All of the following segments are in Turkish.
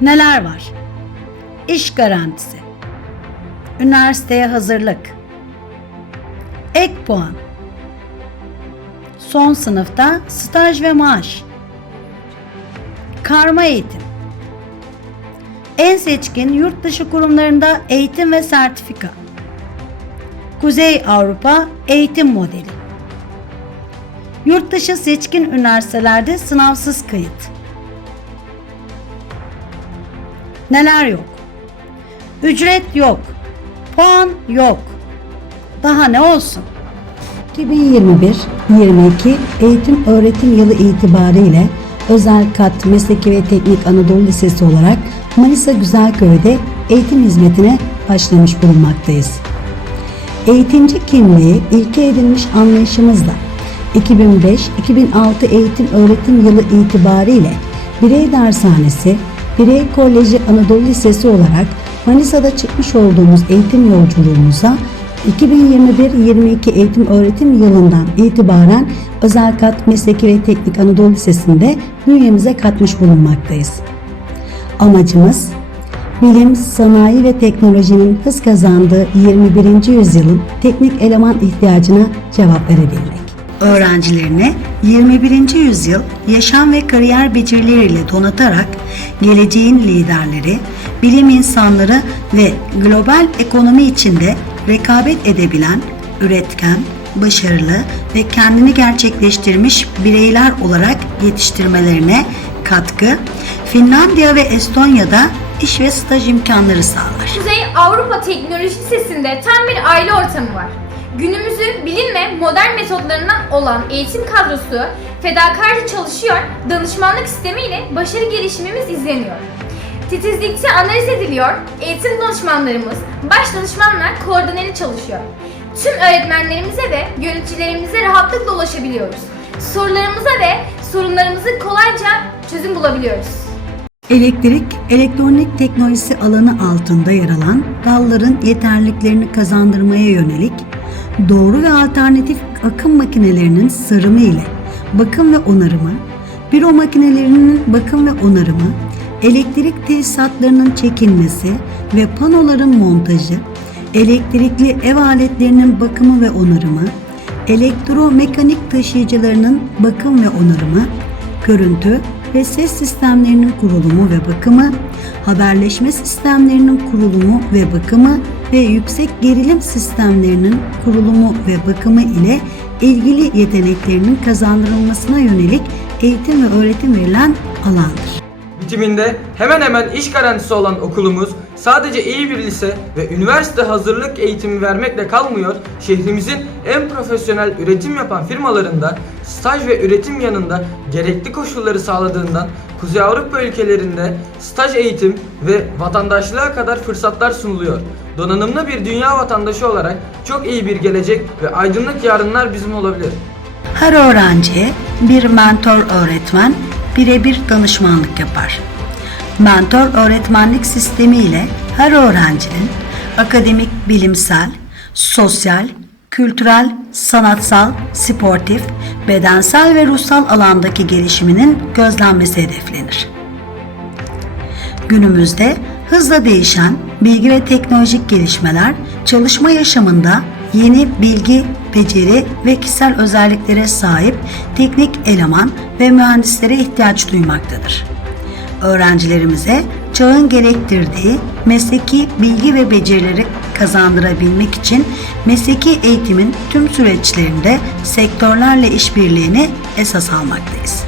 Neler var? İş garantisi. Üniversiteye hazırlık. Ek puan. Son sınıfta staj ve maaş. Karma eğitim. En seçkin yurt dışı kurumlarında eğitim ve sertifika. Kuzey Avrupa eğitim modeli. Yurt dışı seçkin üniversitelerde sınavsız kayıt. Neler yok? Ücret yok. Puan yok. Daha ne olsun? 2021-22 eğitim öğretim yılı itibariyle Özel Kat Mesleki ve Teknik Anadolu Lisesi olarak Manisa Güzelköy'de eğitim hizmetine başlamış bulunmaktayız. Eğitimci kimliği ilke edilmiş anlayışımızla 2005-2006 eğitim öğretim yılı itibariyle Birey Dershanesi, Birey Koleji Anadolu Lisesi olarak Manisa'da çıkmış olduğumuz eğitim yolculuğumuza 2021-22 eğitim öğretim yılından itibaren Özel Kat Mesleki ve Teknik Anadolu Lisesi'nde bünyemize katmış bulunmaktayız. Amacımız bilim, sanayi ve teknolojinin hız kazandığı 21. yüzyılın teknik eleman ihtiyacına cevap verebilmek. Öğrencilerine 21. yüzyıl yaşam ve kariyer becerileriyle donatarak geleceğin liderleri, bilim insanları ve global ekonomi içinde rekabet edebilen, üretken, başarılı ve kendini gerçekleştirmiş bireyler olarak yetiştirmelerine katkı, Finlandiya ve Estonya'da iş ve staj imkanları sağlar. Kuzey Avrupa Teknoloji Lisesi'nde tam bir aile ortamı var. Günümüzün bilim ve modern metotlarından olan eğitim kadrosu fedakarca çalışıyor, danışmanlık sistemiyle başarı gelişimimiz izleniyor. Titizlikçe analiz ediliyor, eğitim danışmanlarımız baş danışmanla koordineli çalışıyor. Tüm öğretmenlerimize ve yöneticilerimize rahatlıkla ulaşabiliyoruz. Sorularımıza ve sorunlarımızı kolayca çözüm bulabiliyoruz. Elektrik, elektronik teknolojisi alanı altında yer alan dalların yeterliliklerini kazandırmaya yönelik doğru ve alternatif akım makinelerinin sarımı ile bakım ve onarımı, büro makinelerinin bakım ve onarımı, elektrik tesisatlarının çekilmesi ve panoların montajı, elektrikli ev aletlerinin bakımı ve onarımı, elektromekanik taşıyıcılarının bakım ve onarımı, görüntü ve ses sistemlerinin kurulumu ve bakımı, haberleşme sistemlerinin kurulumu ve bakımı ve yüksek gerilim sistemlerinin kurulumu ve bakımı ile ilgili yeteneklerinin kazandırılmasına yönelik eğitim ve öğretim verilen alandır. Bitiminde hemen hemen iş garantisi olan okulumuz sadece iyi bir lise ve üniversite hazırlık eğitimi vermekle kalmıyor, şehrimizin en profesyonel üretim yapan firmalarında staj ve üretim yanında gerekli koşulları sağladığından Kuzey Avrupa ülkelerinde staj eğitim ve vatandaşlığa kadar fırsatlar sunuluyor. Donanımlı bir dünya vatandaşı olarak çok iyi bir gelecek ve aydınlık yarınlar bizim olabilir. Her öğrenciye bir mentor öğretmen birebir danışmanlık yapar. Mentor öğretmenlik sistemi ile her öğrencinin akademik, bilimsel, sosyal, kültürel, sanatsal, sportif, bedensel ve ruhsal alandaki gelişiminin gözlenmesi hedeflenir. Günümüzde hızla değişen bilgi ve teknolojik gelişmeler çalışma yaşamında yeni bilgi, beceri ve kişisel özelliklere sahip teknik eleman ve mühendislere ihtiyaç duymaktadır. Öğrencilerimize çağın gerektirdiği mesleki bilgi ve becerileri kazandırabilmek için mesleki eğitimin tüm süreçlerinde sektörlerle işbirliğini esas almaktayız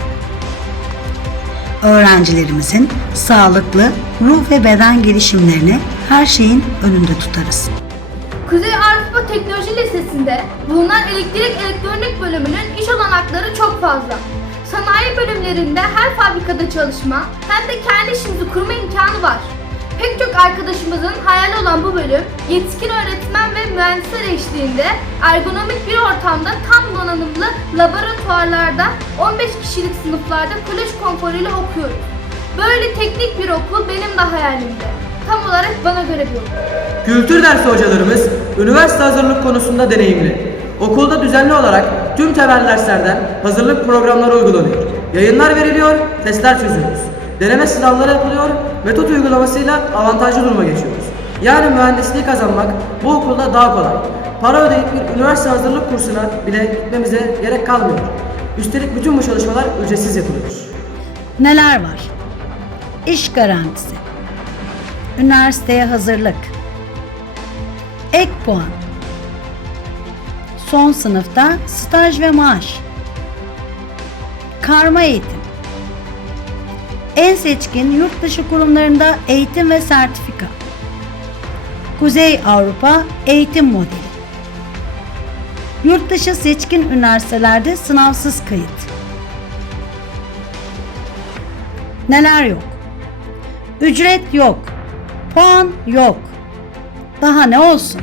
öğrencilerimizin sağlıklı ruh ve beden gelişimlerini her şeyin önünde tutarız. Kuzey Avrupa Teknoloji Lisesi'nde bulunan elektrik elektronik bölümünün iş olanakları çok fazla. Sanayi bölümlerinde her fabrikada çalışma hem de kendi işimizi kurma imkanı var. Pek çok arkadaşımızın hayali olan bu bölüm yetkin öğretmen ve mühendisler eşliğinde ergonomik bir ortamda tam donanımlı laboratuvarlarda 15 kişilik sınıflarda kolej konforuyla okuyoruz. Böyle teknik bir okul benim de hayalimde. Tam olarak bana göre bir okul. Kültür dersi hocalarımız üniversite hazırlık konusunda deneyimli. Okulda düzenli olarak tüm temel derslerden hazırlık programları uygulanıyor. Yayınlar veriliyor, testler çözüyoruz. Deneme sınavları yapılıyor, metot uygulamasıyla avantajlı duruma geçiyoruz. Yani mühendisliği kazanmak bu okulda daha kolay. Para ödeyip bir üniversite hazırlık kursuna bile gitmemize gerek kalmıyor. Üstelik bütün bu çalışmalar ücretsiz yapılıyor. Neler var? İş garantisi. Üniversiteye hazırlık. Ek puan. Son sınıfta staj ve maaş. Karma eğitim. En seçkin yurt dışı kurumlarında eğitim ve sertifika. Kuzey Avrupa eğitim modeli. Yurt dışı seçkin üniversitelerde sınavsız kayıt. Neler yok? Ücret yok. Puan yok. Daha ne olsun?